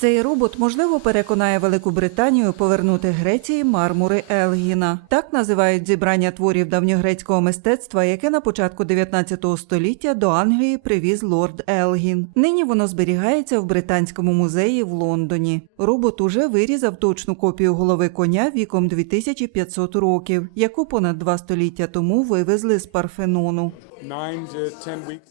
Цей робот можливо переконає Велику Британію повернути Греції мармури Елгіна. Так називають зібрання творів давньогрецького мистецтва, яке на початку 19 століття до Англії привіз лорд Елгін. Нині воно зберігається в британському музеї в Лондоні. Робот уже вирізав точну копію голови коня віком 2500 років, яку понад два століття тому вивезли з Парфенону.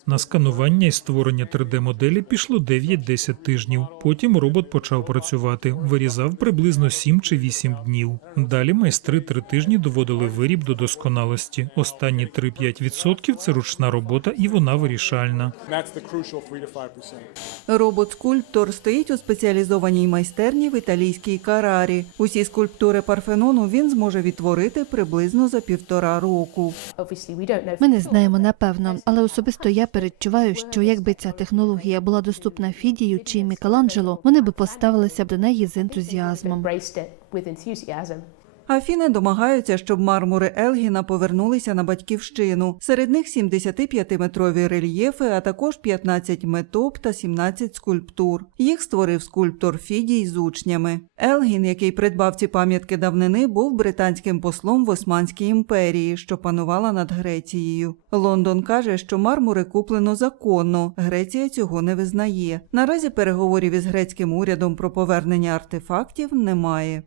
На сканування і створення 3D-моделі пішло 9-10 тижнів. Потім робот почав працювати, вирізав приблизно 7 чи 8 днів. Далі майстри три тижні доводили виріб до досконалості. Останні 3-5% – це ручна робота, і вона вирішальна. Percent. Робот-скульптор стоїть у спеціалізованій майстерні в італійській Карарі. Усі скульптури Парфенону він зможе відтворити приблизно за півтора року. Ми не знаємо напевно, але особисто я передчуваю, що якби ця технологія була доступна Фідію чи Мікеланджело, вони би поставилися б до неї з ентузіазмом. Афіни домагаються, щоб мармури Елгіна повернулися на батьківщину. Серед них 75-метрові рельєфи, а також 15 метоп та 17 скульптур. Їх створив скульптор Фідій з учнями. Елгін, який придбав ці пам'ятки давнини, був британським послом в Османській імперії, що панувала над Грецією. Лондон каже, що мармури куплено законно. Греція цього не визнає. Наразі переговорів із грецьким урядом про повернення артефактів немає.